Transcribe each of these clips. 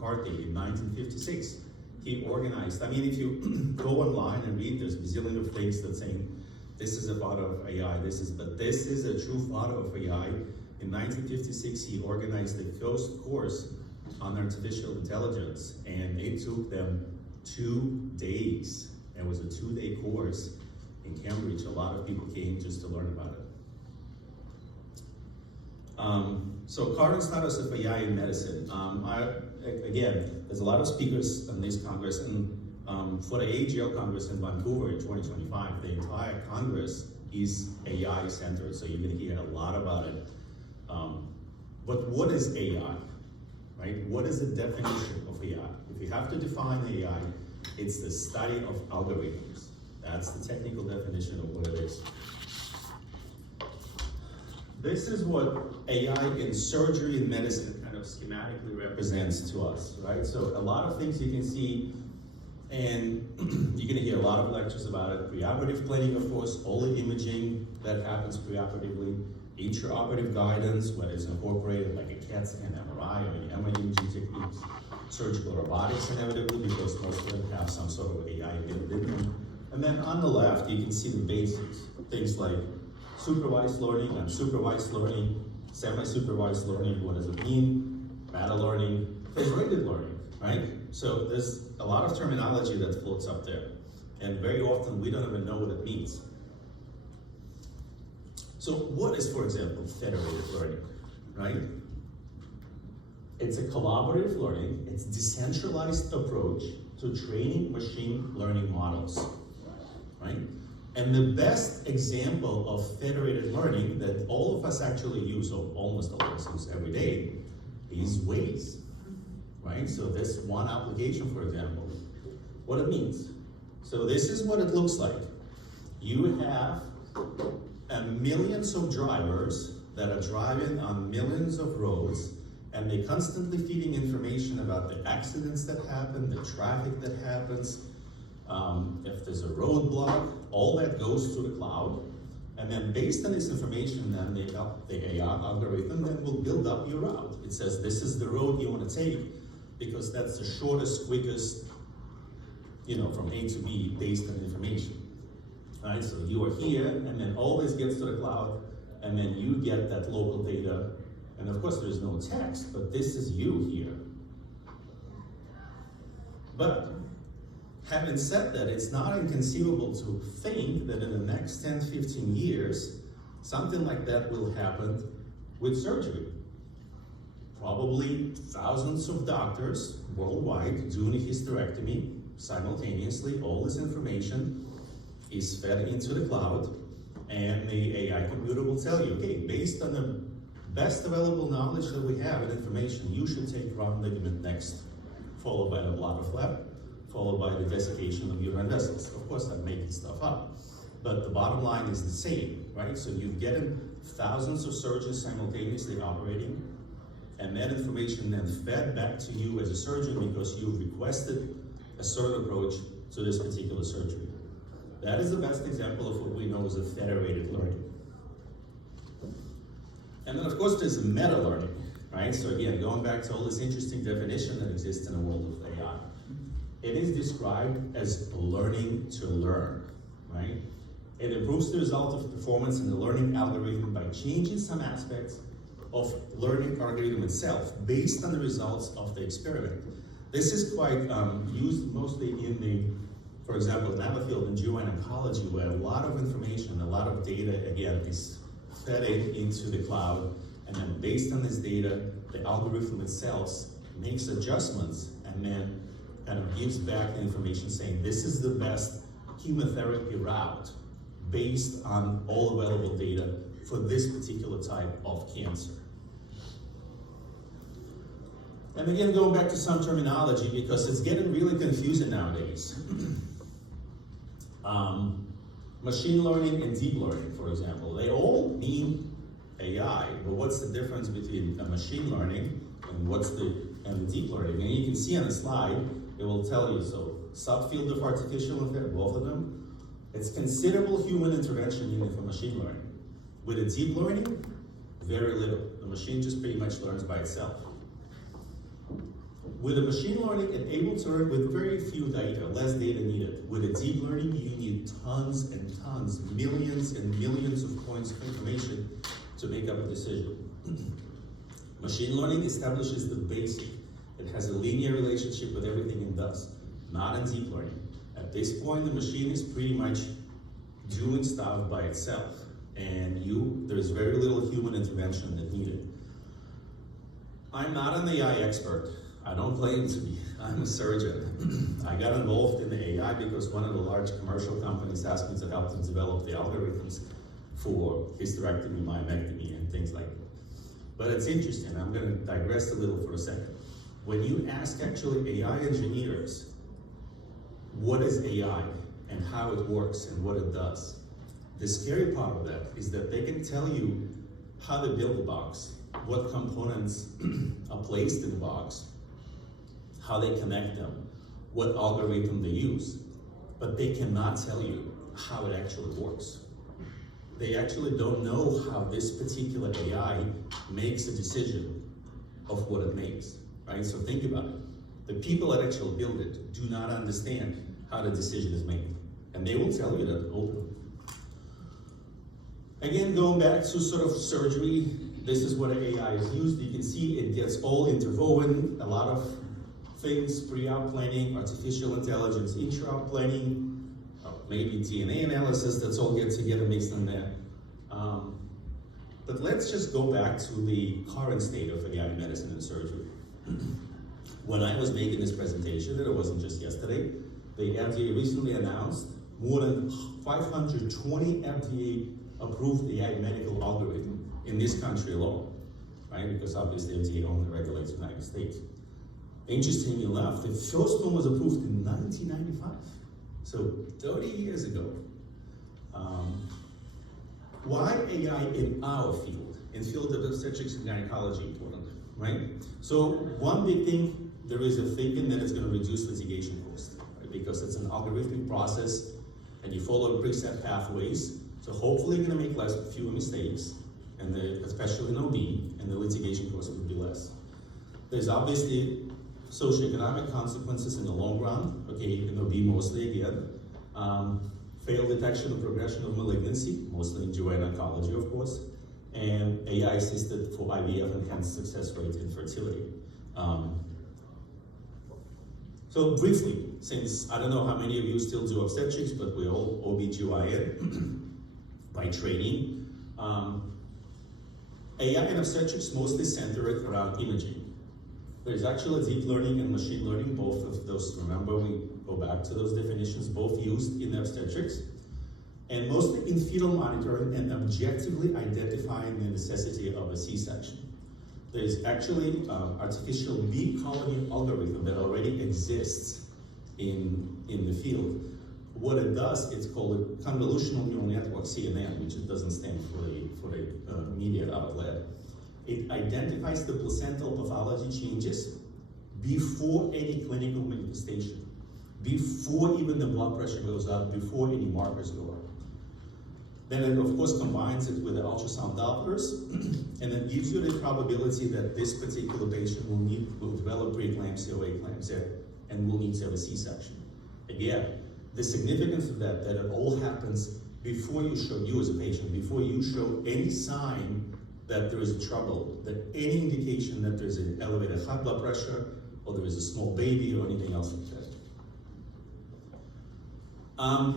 McCarthy in 1956. He organized, I mean, if you go online and read, there's a bazillion of things that saying, this is a father of AI, but this is a true father of AI. In 1956, he organized the first course on artificial intelligence, and it took them 2 days. It was a 2-day course in Cambridge. A lot of people came just to learn about it. So current status of AI in medicine. Again, there's a lot of speakers in this Congress, and for the AGL Congress in Vancouver in 2025, the entire Congress is AI centered, so you're gonna hear a lot about it. But what is AI, right? What is the definition of AI? If you have to define AI, it's the study of algorithms. That's the technical definition of what it is. This is what AI in surgery and medicine kind of schematically represents to us, right? So a lot of things you can see, and you're gonna hear a lot of lectures about it. Preoperative planning, of course, all the imaging that happens preoperatively, intraoperative guidance, whether it's incorporated like a CAT scan, MRI, or any MRI imaging techniques, surgical robotics inevitably, because most of them have some sort of AI embedded in them. And then on the left, you can see the basics, things like supervised learning, unsupervised learning, semi-supervised learning, what does it mean? Meta learning, federated learning, right? So there's a lot of terminology that floats up there. And very often we don't even know what it means. So what is, for example, federated learning, right? It's a collaborative learning, it's a decentralized approach to training machine learning models, right? And the best example of federated learning that all of us actually use, or almost all of us use every day, is Waze, right? So this one application, for example, what it means. So this is what it looks like. You have millions of drivers that are driving on millions of roads, and they're constantly feeding information about the accidents that happen, the traffic that happens, if there's a roadblock, all that goes to the cloud. And then based on this information, then the AI algorithm then will build up your route. It says, this is the road you want to take, because that's the shortest, quickest, from A to B based on information. All right, so you are here, and then all this gets to the cloud, and then you get that local data. And of course, there's no text, but this is you here. But having said that, it's not inconceivable to think that in the next 10, 15 years, something like that will happen with surgery. Probably thousands of doctors worldwide doing a hysterectomy simultaneously. All this information is fed into the cloud, and the AI computer will tell you, okay, based on the best available knowledge that we have and information, you should take round ligament next, followed by the bladder flap, followed by the desiccation of uterine vessels. Of course, I'm making stuff up, but the bottom line is the same, right? So you've getting thousands of surgeons simultaneously operating, and that information then fed back to you as a surgeon because you've requested a certain approach to this particular surgery. That is the best example of what we know as a federated learning. And then of course there's meta learning, right? So again, going back to all this interesting definition that exists in the world of AI. It is described as learning to learn, right? It improves the result of performance in the learning algorithm by changing some aspects of learning algorithm itself based on the results of the experiment. This is quite used mostly in the, for example, in our field in GYN oncology, where a lot of information, a lot of data, again, is fed into the cloud, and then based on this data, the algorithm itself makes adjustments and then kind of gives back the information saying, this is the best chemotherapy route based on all available data for this particular type of cancer. And again, going back to some terminology, because it's getting really confusing nowadays. Machine learning and deep learning, for example, they all mean AI, but what's the difference between a machine learning and the deep learning? And you can see on the slide, it will tell you, so subfield of artificial intelligence, both of them, it's considerable human intervention needed for machine learning. With a deep learning, very little. The machine just pretty much learns by itself. with a machine learning, it's able to learn with very few data, less data needed. With a deep learning, you need tons and tons, millions and millions of points of information to make up a decision. Machine learning establishes the basic. It has a linear relationship with everything it does, not in deep learning. At this point, the machine is pretty much doing stuff by itself, and there's very little human intervention that needed. I'm not an AI expert. I don't claim to be. I'm a surgeon. I got involved in the AI because one of the large commercial companies asked me to help them develop the algorithms for hysterectomy, myomectomy, and things like that. But it's interesting. I'm going to digress a little for a second. When you ask actually AI engineers, what is AI and how it works and what it does, the scary part of that is that they can tell you how to build a box, what components are placed in the box, how they connect them, what algorithm they use, but they cannot tell you how it actually works. They actually don't know how this particular AI makes a decision of what it makes, right? So think about it. The people that actually build it do not understand how the decision is made, and they will tell you that openly. Again, going back to sort of surgery, this is what AI is used. You can see it gets all interwoven, a lot of things, pre-op planning, artificial intelligence, intra-op planning, maybe DNA analysis, that's all get together mixed in there. But let's just go back to the current state of AI medicine and surgery. When I was making this presentation, and it wasn't just yesterday, the FDA recently announced more than 520 FDA-approved AI medical algorithm in this country alone, right? Because obviously FDA only regulates the United States. Interestingly enough, the first one was approved in 1995, so 30 years ago. Why AI in our field, in field of obstetrics and gynecology, important, right? So one big thing, there is a thinking that it's going to reduce litigation costs, right? Because it's an algorithmic process, and you follow preset pathways. So hopefully you're going to make fewer mistakes, and especially in OB, and the litigation costs will be less. There's obviously socioeconomic consequences in the long run, okay, in OB mostly again. Failed detection and progression of malignancy, mostly in GYN oncology, of course, and AI assisted for IVF enhanced success rate in fertility. So briefly, since I don't know how many of you still do obstetrics, but we're all OB/GYN by training. AI and obstetrics mostly centered around imaging. There's actually deep learning and machine learning, both of those, remember we go back to those definitions, both used in obstetrics, and mostly in fetal monitoring and objectively identifying the necessity of a C-section. There's actually artificial bee colony algorithm that already exists in the field. What it does, it's called a convolutional neural network, CNN, which it doesn't stand for the media outlet. It identifies the placental pathology changes before any clinical manifestation, before even the blood pressure goes up, before any markers go up. Then it, of course, combines it with the ultrasound Dopplers, and it gives you the probability that this particular patient will develop preeclampsia or eclampsia and will need to have a C-section. Again, the significance of that it all happens before you as a patient, before you show any sign that there is a trouble, that any indication that there's an elevated high blood pressure, or there is a small baby, or anything else like that.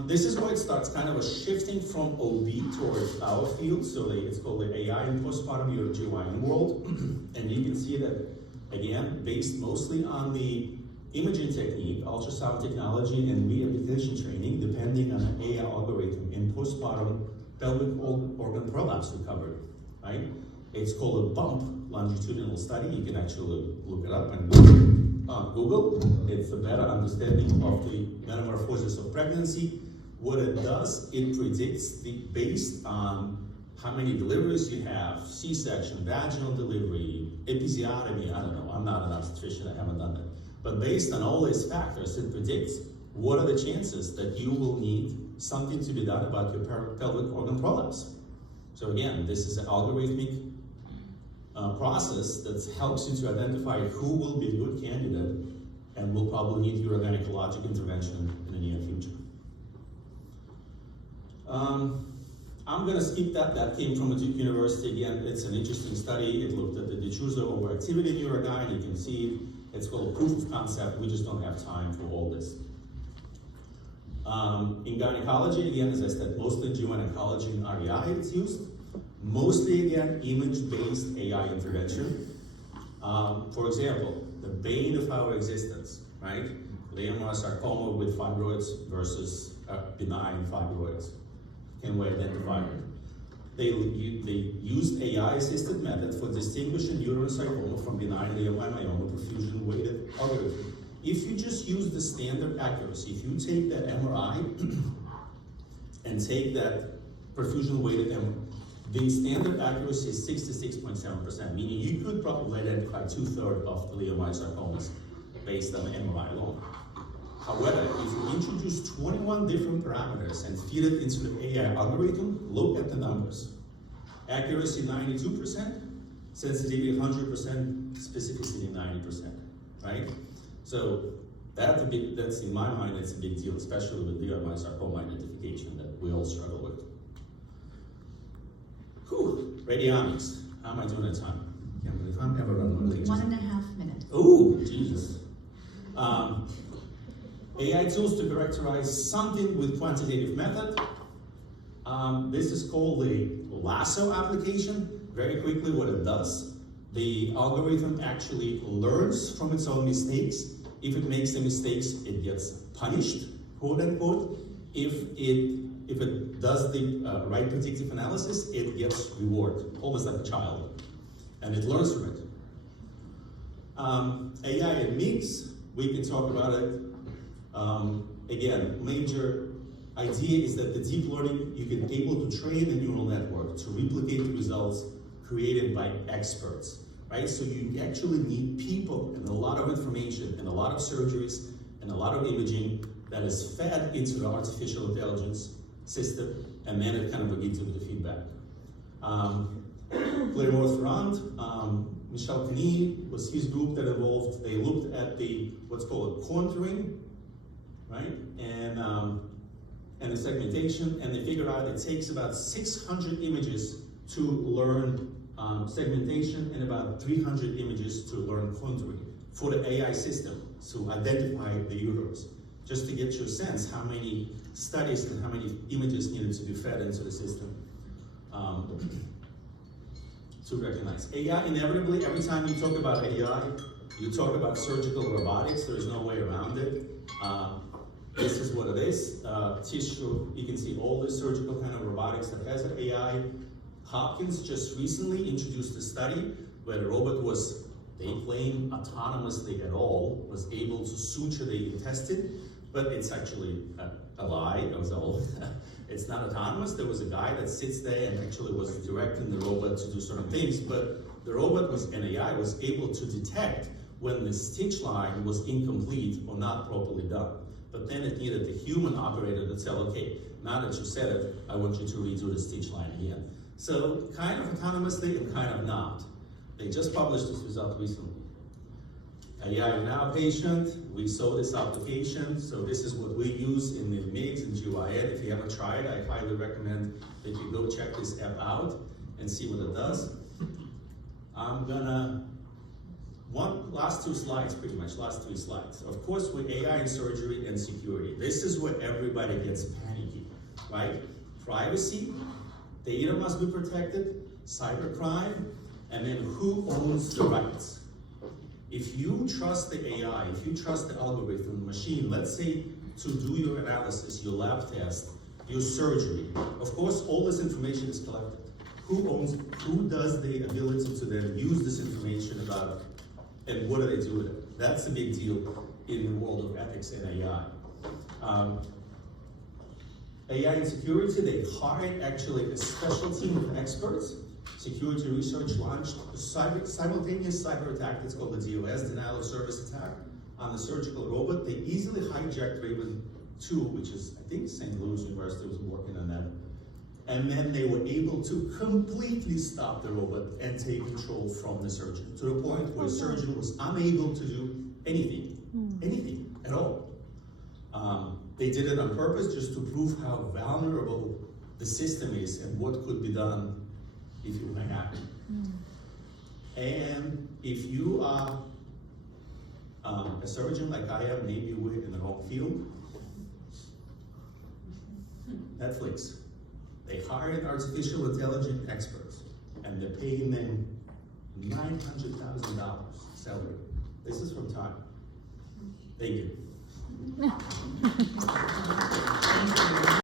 This is where it starts kind of a shifting from OB towards our field. So it's called the AI in postpartum GYN world. And you can see that, again, based mostly on the imaging technique, ultrasound technology, and rehabilitation training, depending on the AI algorithm in postpartum pelvic organ prolapse recovery, right? It's called a BUMP longitudinal study. You can actually look it up and on Google. It's a better understanding of the metamorphosis of pregnancy. What it does, it predicts based on how many deliveries you have, C-section, vaginal delivery, episiotomy, I don't know, I'm not an obstetrician, I haven't done that. But based on all these factors, it predicts what are the chances that you will need something to be done about your pelvic organ prolapse. So again, this is an algorithmic process that helps you to identify who will be a good candidate and will probably need your gynecologic intervention in the near future. I'm going to skip that. That came from Duke University. Again, it's an interesting study. It looked at the diffuser overactivity in urogyne. You can see it's called proof of concept. We just don't have time for all this. In gynecology, again, as I said, mostly GYN oncology and REI it's used. Mostly, again, image-based AI intervention. For example, the bane of our existence, right? Leiomyosarcoma with fibroids versus benign fibroids. Can we identify it? They used AI-assisted method for distinguishing uterine sarcoma from benign leiomyoma perfusion-weighted algorithm. If you just use the standard accuracy, if you take that MRI and take that perfusion-weighted MRI, the standard accuracy is 66.7%, meaning you could probably identify 2/3 of the leiomyosarcomas based on the MRI alone. However, if you introduce 21 different parameters and feed it into the AI algorithm, look at the numbers. Accuracy 92%, sensitivity 100%, specificity 90%, right? So that's in my mind, it's a big deal, especially with leiomyosarcoma identification that we all struggle with. Whew, radiomics. How am I doing at time? Can't believe I'm ever running late. 1.5 minutes. Oh, Jesus. AI tools to characterize something with quantitative method. This is called the lasso application. Very quickly, what it does, the algorithm actually learns from its own mistakes. If it makes the mistakes, it gets punished, quote unquote. If it does the right predictive analysis, it gets rewarded, almost like a child, and it learns from it. AI and mix, we can talk about it. Again, major idea is that the deep learning, you can able to train a neural network to replicate the results created by experts, right? So you actually need people and a lot of information and a lot of surgeries and a lot of imaging that is fed into the artificial intelligence system, and then it kind of gives you the feedback. Clermont-Ferrand, Michel Kenny was his group that evolved. They looked at what's called contouring, right? And the segmentation, and they figured out it takes about 600 images to learn segmentation and about 300 images to learn contouring for the AI system to identify the uterus. Just to get you a sense how many studies and how many images needed to be fed into the system to recognize. AI, inevitably, every time you talk about AI, you talk about surgical robotics. There's no way around it. This is what it is. Tissue, you can see all the surgical kind of robotics that has an AI. Hopkins just recently introduced a study where the robot was, they claim autonomously at all, was able to suture the intestine, but it's actually a lie. It was all, it's not autonomous. There was a guy that sits there and actually was directing the robot to do certain things, but the robot an AI was able to detect when the stitch line was incomplete or not properly done. But then it needed the human operator to tell, okay, now that you said it, I want you to redo the stitch line again. So kind of autonomously and kind of not. They just published this result recently. AI in our patient, we saw this application, so this is what we use in the MIGS and GYN. If you haven't tried, I highly recommend that you go check this app out and see what it does. I'm gonna, last two slides pretty much, last 3 slides. Of course, with AI in surgery and security, this is where everybody gets panicky, right? Privacy, data must be protected, cybercrime, and then who owns the rights? If you trust the AI, if you trust the algorithm, the machine, let's say to do your analysis, your lab test, your surgery, of course, all this information is collected. Who owns it? Who does the ability to then use this information about, and what do they do with it? That's a big deal in the world of ethics and AI. AI and security, they hired actually a special team of experts. Security research launched a simultaneous cyber attack that's called the DOS, denial of service attack, on the surgical robot. They easily hijacked Raven 2, which is, I think, St. Louis University was working on that. And then they were able to completely stop the robot and take control from the surgeon, to the point where the surgeon was unable to do anything, anything at all. They did it on purpose just to prove how vulnerable the system is and what could be done if it might happen. And if you are a surgeon like I am, maybe we're in the wrong field, Netflix, they hired artificial intelligence experts and they're paying them $900,000 salary. This is from time. Thank you.